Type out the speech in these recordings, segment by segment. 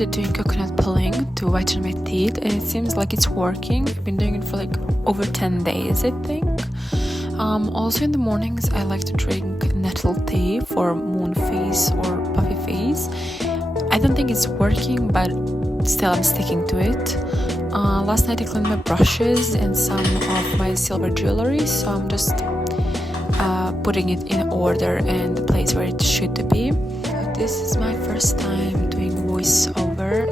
started doing coconut pulling to whiten my teeth, and it seems like it's working. I've been doing it for like over 10 days, I think. Also in the mornings I like to drink nettle tea for moon face or puffy face. I don't think it's working, but still I'm sticking to it. Last night I cleaned my brushes and some of my silver jewelry, so I'm just putting it in order and the place where it should be. This is my first time doing voiceover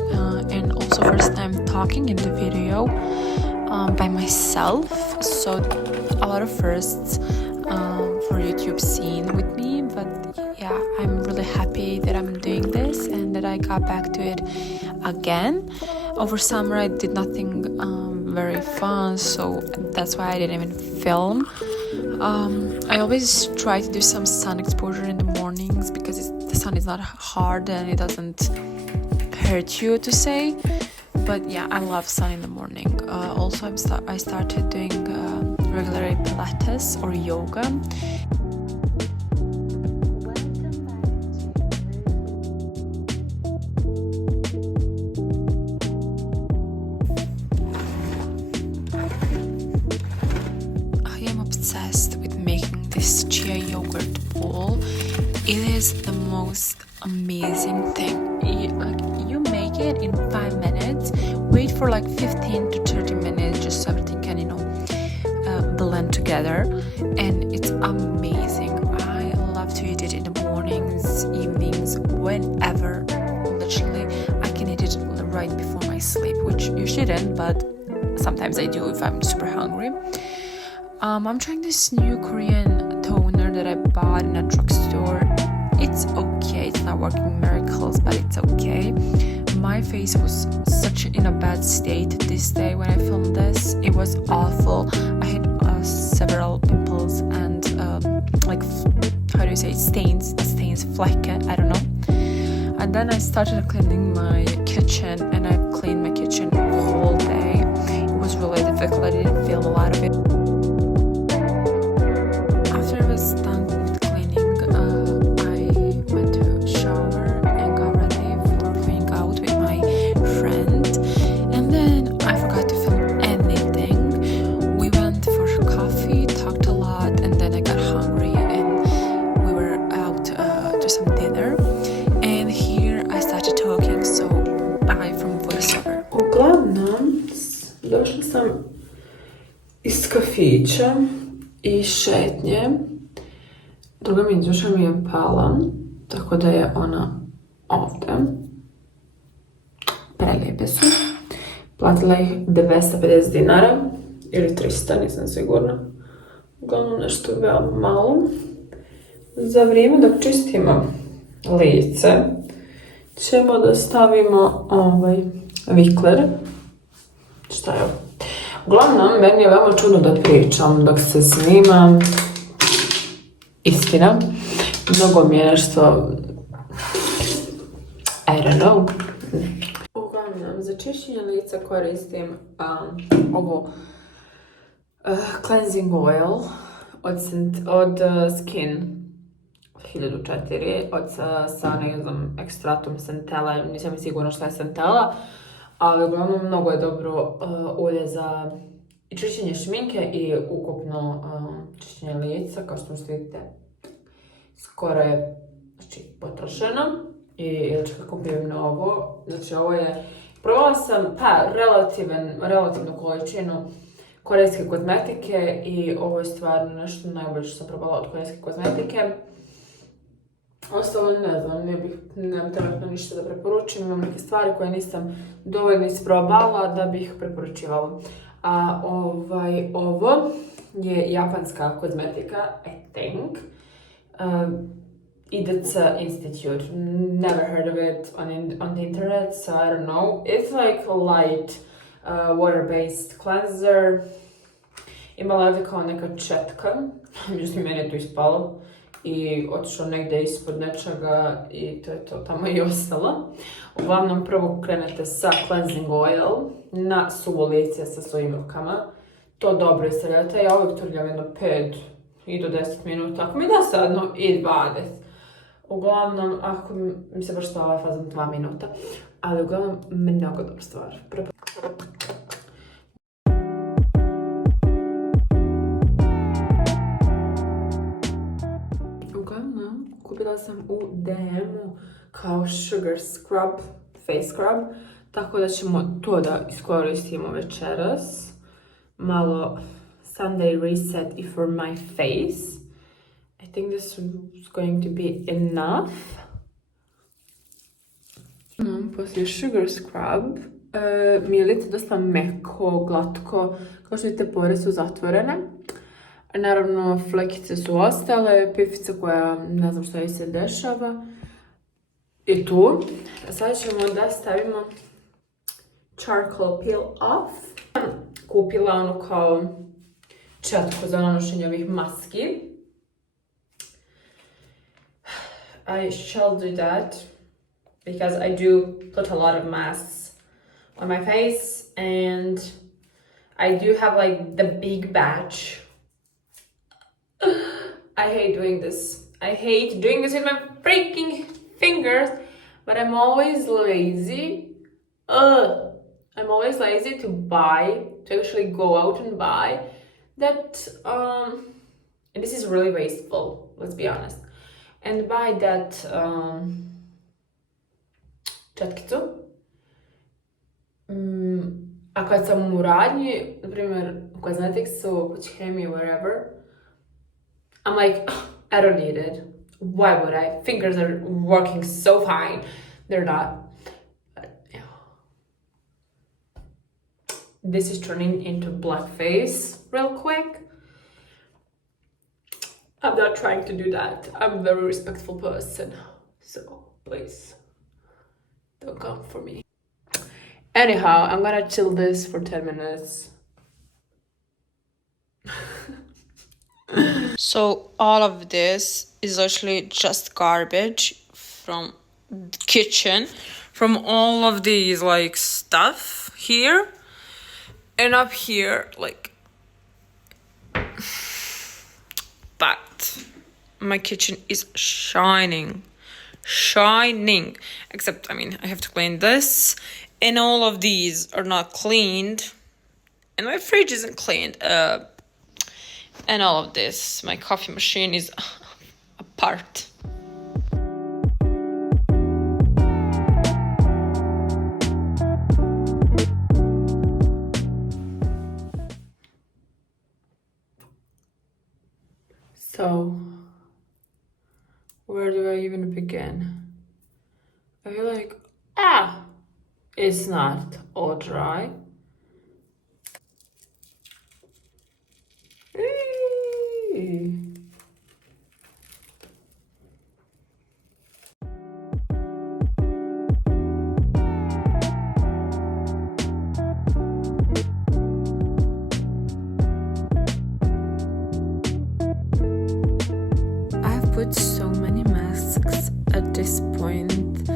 and also first time talking in the video by myself, so a lot of firsts for YouTube scene with me, but yeah, I'm really happy that I'm doing this and that I got back to it again. Over summer I did nothing very fun, so that's why I didn't even film. I always try to do some sun exposure in the mornings because the sun is not hard and it doesn't hurt you to say. But yeah, I love sun in the morning. Also, I started doing regular Pilates or yoga. I am obsessed with making this chia yogurt bowl. It is the most amazing thing. You make it in 5 minutes, wait for like 15 to 30 minutes just so everything can, blend together, and it's amazing. I love to eat it in the mornings, evenings, whenever. Literally, I can eat it right before my sleep, which you shouldn't, but sometimes I do if I'm super hungry. I'm trying this new Korean toner that I bought in a drugstore. It's okay, it's not working miracles, but it's okay. My face was in a bad state this day when I filmed this. It was awful. I had several pimples and stains, fläckar, I don't know. And then I started cleaning my kitchen, and I cleaned my kitchen the whole day. It was really difficult. I didn't film a lot of it. After I was done with cleaning, I went to shower and got ready for going out with my friend. And then I forgot to film anything. We went for coffee, talked a lot, and then I got hungry and we were out to some dinner. And here I started talking, so bye from voiceover. Uglavnom, došla sam iz kafića i šetnje. Druga minđuša mi je pala, tako da je ona ovdje. Prelijepe su. Platila ih 250 dinara ili 300, nisam sigurna. Uglavnom nešto veoma malo. Za vrijeme dok čistimo lice ćemo da stavimo vikler. Šta je ovo? Uglavnom, meni je veoma čudno da pričam dok se snimam. Istina. Mnogo mi je nešto... I don't know. Uglavnom, za čišćenje lica koristim ovo cleansing oil od Skin 1004 sa nekakvom ekstratom centela. Nisam sigurna šta je centela, ali uglavnom mnogo je dobro ulje za čišćenje šminke i ukupno čišćenje lica. Kao što vidite, skoro je potrošeno i kupujem novo. Znači ovo je, probala sam relativnu količinu korejske kozmetike i ovo je stvarno nešto najbolje što sam probala od korejske kozmetike. Ostalo ne znam, nemam trenutno ništa da preporučim, imam neke stvari koje nisam dovoljno isprobala da bih preporučivala. A ovo je japanska kozmetika, I think. IDC Institute, never heard of it on the internet, so I don't know. It's like a light water-based cleanser. Imala je kao neka četka, međutim meni je to ispalo i otišao negdje ispod nečega i to je to tamo i ostalo. Uglavnom prvo krenete sa cleansing oil na suvo lice sa svojim rukama. To dobro istavljate, ja uvijek trljam jedno 5 i do 10 minuta, ako mi da sadno i 20. Uglavnom, ako mi se baš stava fazom 2 minuta. Ali uglavnom mnogo dobra stvar. Uglavnom, kupila sam u DM-u kao sugar scrub, face scrub, tako da ćemo to da iskoristimo večeras. Malo Sunday reset i for my face. I think this is going to be enough. Poslije sugar scrub mi je lice dosta meko, glatko, kao što vidite pore su zatvorene. Naravno flekice su ostale, pifica koja ne znam šta joj se dešava je tu. Sada ćemo da stavimo charcoal peel off. Kupila ono kao četku za nanošenje ovih maski. I shall do that because I do put a lot of masks on my face and I do have like the big batch. I hate doing this. I hate doing this with my freaking fingers, but I'm always lazy. I'm always lazy to actually go out and buy that. And this is really wasteful, let's be honest. And buy that četkicu. A kad sam u radnji, na primjer u Cosmeticsu, kod Chemie, wherever, I'm like, I don't need it. Why would I? Fingers are working so fine. They're not. But, yeah. This is turning into blackface real quick. I'm not trying to do that. I'm a very respectful person. So, please, don't come for me. Anyhow, I'm gonna chill this for 10 minutes. So all of this is actually just garbage from the kitchen, from all of these like stuff here and up here, like. But my kitchen is shining, except I mean I have to clean this, and all of these are not cleaned, and my fridge isn't cleaned. And all of this, my coffee machine is apart. So, where do I even begin? I feel like, it's not all dry. I've put so many masks at this point,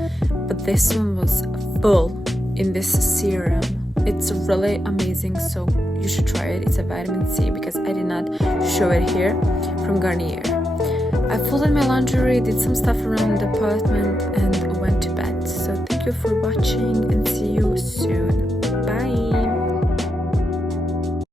but this one was full in this serum. It's really amazing, so you should try it. It's a vitamin C because I did not show it here, from Garnier. I folded my laundry, did some stuff around the apartment and went to bed. So thank you for watching and see you soon.